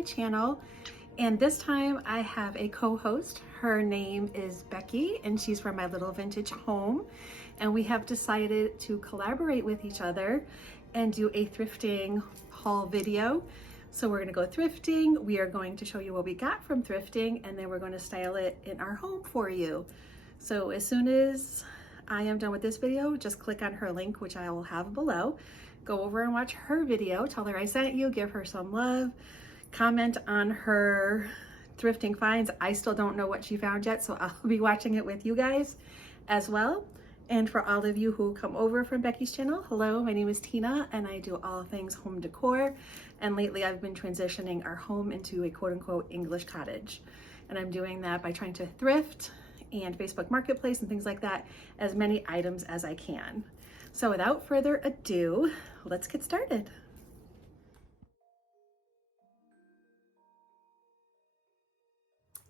my channel. And this time I have a co-host. Her name is Becky and she's from my little vintage home. And we have decided to collaborate with each other and do a thrifting haul video. So we're gonna go thrifting. We are going to show you what we got from thrifting, and then we're going to style it in our home for you. So as soon as I am done with this video, just click on her link, which I will have below. Go over and watch her video. Tell her I sent you, give her some love. Comment on her thrifting finds. I still don't know what she found yet, so I'll be watching it with you guys as well. And for all of you who come over from Becky's channel, hello, my name is Tina and I do all things home decor. And lately I've been transitioning our home into a quote unquote English cottage. And I'm doing that by trying to thrift and Facebook Marketplace and things like that, as many items as I can. So without further ado, let's get started.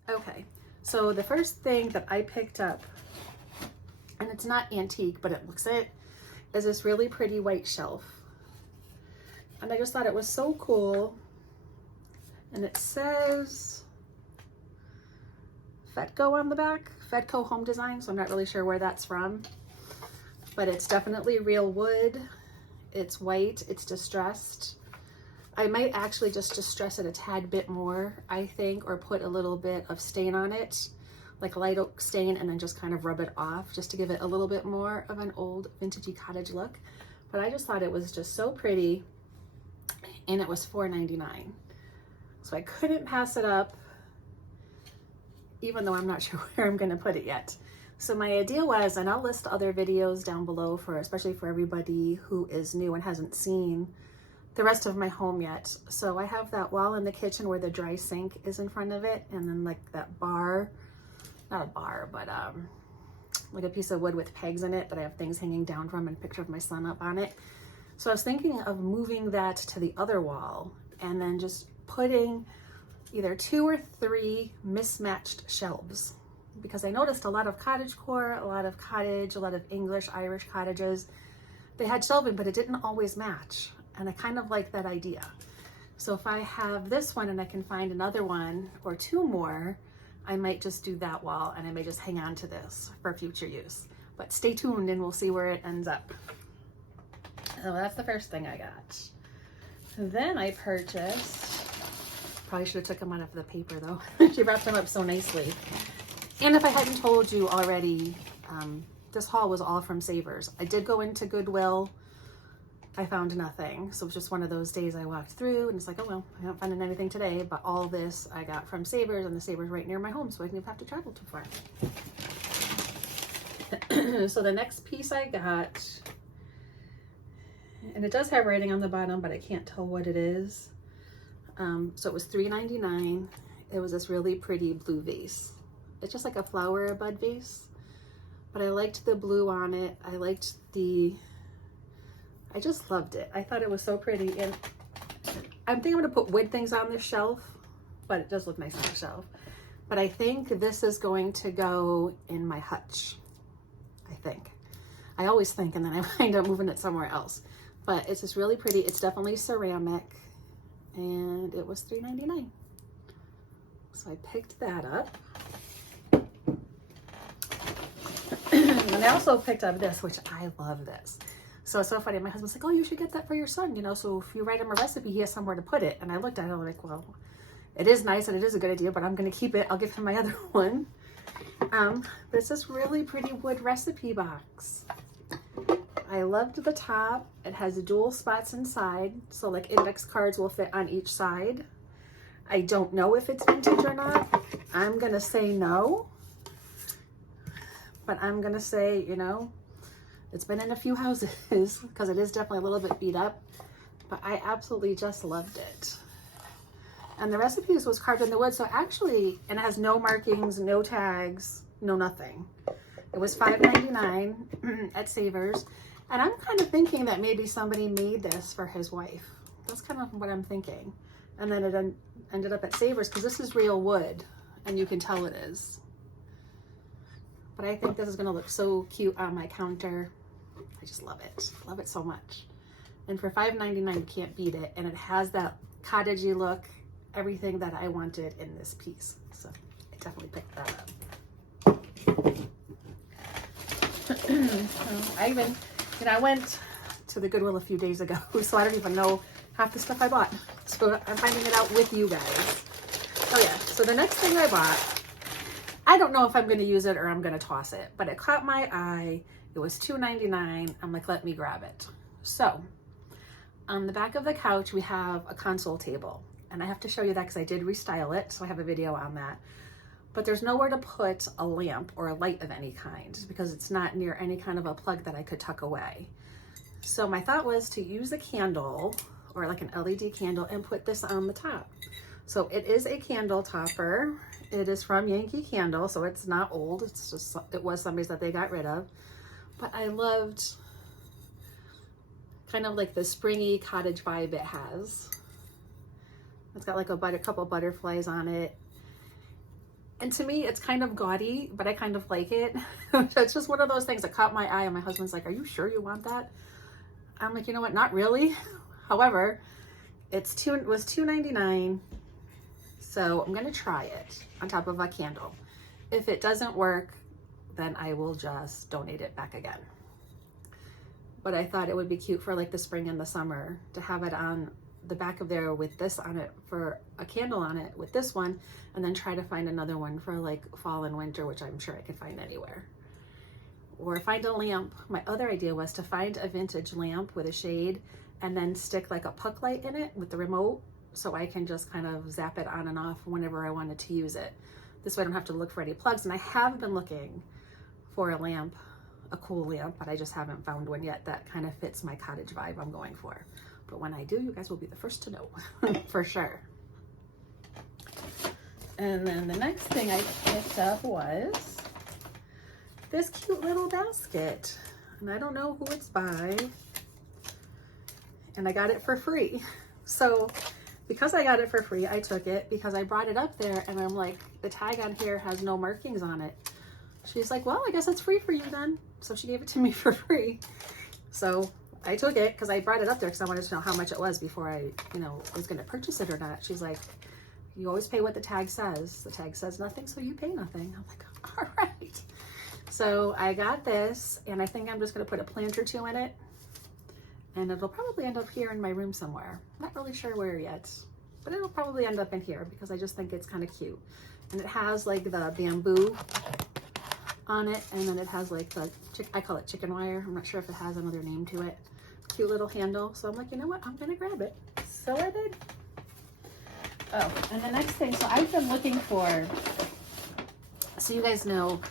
Okay, so the first thing that I picked up, and it's not antique, but it looks it, is this really pretty white shelf. And I just thought it was so cool. And it says Fetco on the back, Fetco Home Design, so I'm not really sure where that's from. But it's definitely real wood. It's white, it's distressed. I might actually just distress it a tad bit more, I think, or put a little bit of stain on it, like light oak stain, and then just kind of rub it off just to give it a little bit more of an old vintagey cottage look. But I just thought it was just so pretty, and it was $4.99. So I couldn't pass it up, even though I'm not sure where I'm gonna put it yet. So my idea was, and I'll list other videos down below for, especially for everybody who is new and hasn't seen the rest of my home yet. So I have that wall in the kitchen where the dry sink is in front of it, and then like that bar, not a bar, but like a piece of wood with pegs in it that I have things hanging down from and a picture of my son up on it. So I was thinking of moving that to the other wall and then just putting either 2 or 3 mismatched shelves, because I noticed a lot of cottagecore, a lot of English, Irish cottages, they had shelving, but it didn't always match. And I kind of like that idea. So if I have this one and I can find another one or 2 more, I might just do that wall, and I may just hang on to this for future use. But stay tuned and we'll see where it ends up. So that's the first thing I got. Then I purchased, probably should have took them out of the paper though. She wrapped them up so nicely. And if I hadn't told you already, this haul was all from Savers. I did go into Goodwill. I found nothing. So it was just one of those days I walked through and it's like, oh well, I haven't found anything today, but all this I got from Savers, and the Savers right near my home, so I didn't even have to travel too far. So the next piece I got, and it does have writing on the bottom, but I can't tell what it is. So it was $3.99. It was this really pretty blue vase. It's just like a flower bud vase, but I liked the blue on it. I just loved it. I thought it was so pretty, and I'm thinking I'm gonna put wood things on this shelf, but it does look nice on the shelf. But I think this is going to go in my hutch, I think. I always think, and then I wind up moving it somewhere else. But it's just really pretty. It's definitely ceramic, and it was $3.99. So I picked that up. And I also picked up this, which I love this. So it's so funny. My husband's like, oh, you should get that for your son, you know, so if you write him a recipe, he has somewhere to put it. And I looked at it, I'm like, well, it is nice and it is a good idea, but I'm going to keep it. I'll give him my other one. But it's this really pretty wood recipe box. I loved the top. It has dual spots inside, so like index cards will fit on each side. I don't know if it's vintage or not. I'm going to say no. But I'm going to say, you know, it's been in a few houses because it is definitely a little bit beat up, but I absolutely just loved it. And the recipes was carved in the wood, so actually, and it has no markings, no tags, no nothing. It was $5.99 at Savers, and I'm kind of thinking that maybe somebody made this for his wife. That's kind of what I'm thinking. And then it ended up at Savers because this is real wood, and you can tell it is. But I think this is going to look so cute on my counter. I just love it so much. And for $5.99, you can't beat it. And it has that cottagey look everything that I wanted in this piece. So I definitely picked that up. I went to the Goodwill a few days ago, so I don't even know half the stuff I bought. So I'm finding it out with you guys. Oh yeah, so the next thing I bought, I don't know if I'm gonna use it or I'm gonna toss it, but it caught my eye. It was $2.99. I'm like, let me grab it. So on the back of the couch, we have a console table, and I have to show you that because I did restyle it, so I have a video on that. But there's nowhere to put a lamp or a light of any kind because it's not near any kind of a plug that I could tuck away. So my thought was to use a candle or like an LED candle and put this on the top. So it is a candle topper. It is from Yankee Candle, so it's not old. It's just, it was somebody's that they got rid of. But I loved kind of like the springy cottage vibe it has. It's got like a couple butterflies on it. And to me, it's kind of gaudy, but I kind of like it. It's just one of those things that caught my eye, and my husband's like, are you sure you want that? I'm like, you know what, not really. However, it was $2.99, so I'm gonna try it on top of a candle. If it doesn't work, then I will just donate it back again. But I thought it would be cute for like the spring and the summer to have it on the back of there with this on it, for a candle on it with this one, and then try to find another one for like fall and winter, which I'm sure I could find anywhere. Or find a lamp. My other idea was to find a vintage lamp with a shade and then stick like a puck light in it with the remote, so I can just kind of zap it on and off whenever I wanted to use it. This way I don't have to look for any plugs. And I have been looking for a lamp, a cool lamp, but I just haven't found one yet that kind of fits my cottage vibe I'm going for. But when I do, you guys will be the first to know for sure. And then the next thing I picked up was this cute little basket. And I don't know who it's by. And I got it for free. So because I got it for free, I took it because I brought it up there and I'm like, the tag on here has no markings on it. She's like, well, I guess it's free for you then. So she gave it to me for free. So I took it because I brought it up there because I wanted to know how much it was before I, was going to purchase it or not. She's like, you always pay what the tag says. The tag says nothing, so you pay nothing. I'm like, all right. So I got this, and I think I'm just going to put a plant or two in it, and it'll probably end up here in my room somewhere. Not really sure where yet, but it'll probably end up in here because I just think it's kind of cute. And it has like the bamboo on it, and then it has like the, I call it chicken wire. I'm not sure if it has another name to it. Cute little handle. So I'm like, you know what? I'm gonna grab it. So I did. Oh, and the next thing, so I've been looking for, so you guys know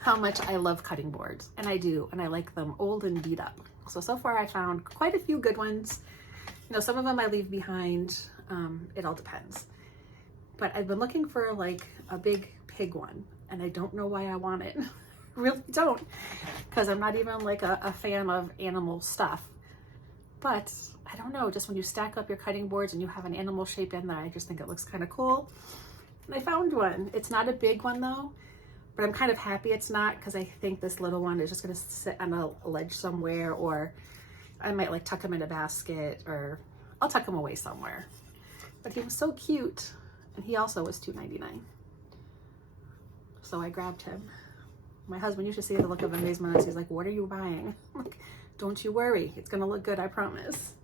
how much I love cutting boards, and I do, and I like them old and beat up. So far I found quite a few good ones. Some of them I leave behind. It all depends. But I've been looking for like a big pig one, and I don't know why I want it. Really don't, because I'm not even like a fan of animal stuff. But I don't know, just when you stack up your cutting boards and you have an animal shape in there, I just think it looks kind of cool. And I found one. It's not a big one though, but I'm kind of happy it's not, because I think this little one is just gonna sit on a ledge somewhere, or I might like tuck him in a basket, or I'll tuck him away somewhere. But he was so cute, and he also was $2.99. So I grabbed him. My husband, you should see the look of amazement on his. He's like, what are you buying? I'm like, don't you worry, it's gonna look good, I promise.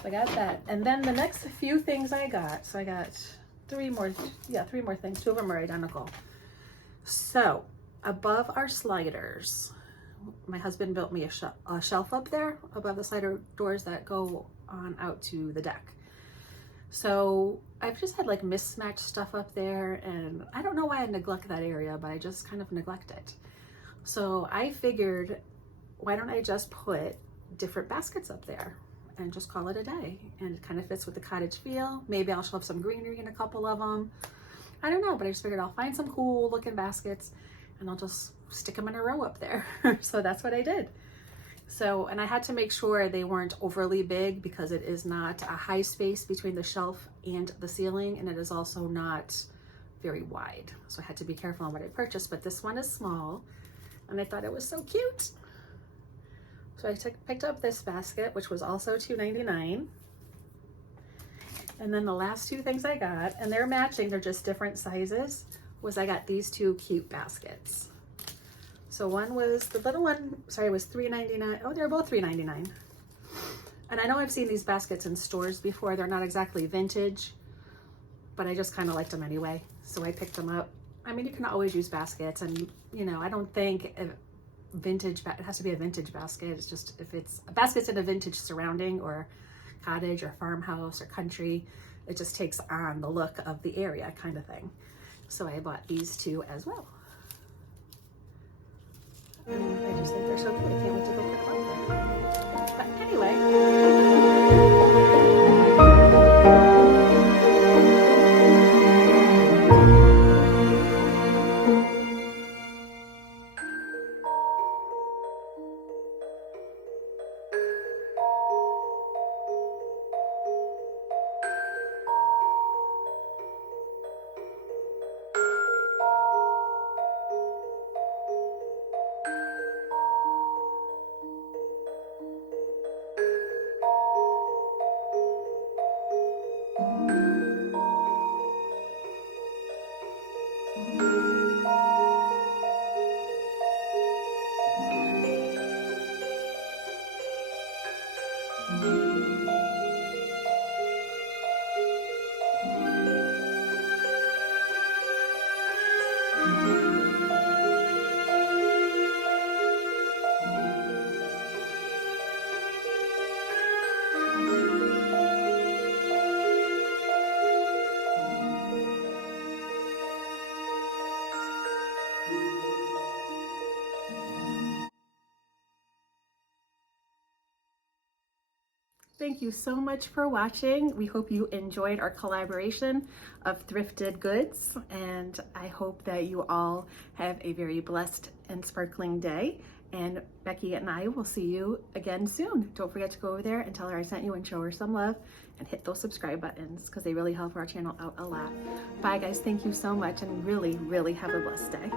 So I got that. And then the next few things I got, so I got three more things. Two of them are identical. So above our sliders, my husband built me a shelf up there above the slider doors that go on out to the deck. So I've just had like mismatched stuff up there, and I don't know why I neglect that area, but I just kind of neglect it. So I figured, why don't I just put different baskets up there and just call it a day? And it kind of fits with the cottage feel. Maybe I'll shove some greenery in a couple of them. I don't know, but I just figured I'll find some cool looking baskets and I'll just stick them in a row up there. So that's what I did. So, and I had to make sure they weren't overly big because it is not a high space between the shelf and the ceiling, and it is also not very wide. So I had to be careful on what I purchased, but this one is small and I thought it was so cute. So I picked up this basket, which was also $2.99. And then the last two things I got, and they're matching, they're just different sizes, was I got these two cute baskets. So one was, the little one, sorry, was $3.99. Oh, they're both $3.99. And I know I've seen these baskets in stores before. They're not exactly vintage, but I just kind of liked them anyway. So I picked them up. I mean, you can always use baskets, and you know, I don't think it has to be a vintage basket. It's just if it's a basket's in a vintage surrounding or cottage or farmhouse or country, it just takes on the look of the area kind of thing. So I bought these two as well. And I just think they're so cute. I can't wait to go put them out there. But anyway. Thank you so much for watching. We hope you enjoyed our collaboration of thrifted goods, and I hope that you all have a very blessed and sparkling day. And Becky and I will see you again soon. Don't forget to go over there and tell her I sent you and show her some love, and hit those subscribe buttons because they really help our channel out a lot. Bye guys, thank you so much, and really, really have a blessed day.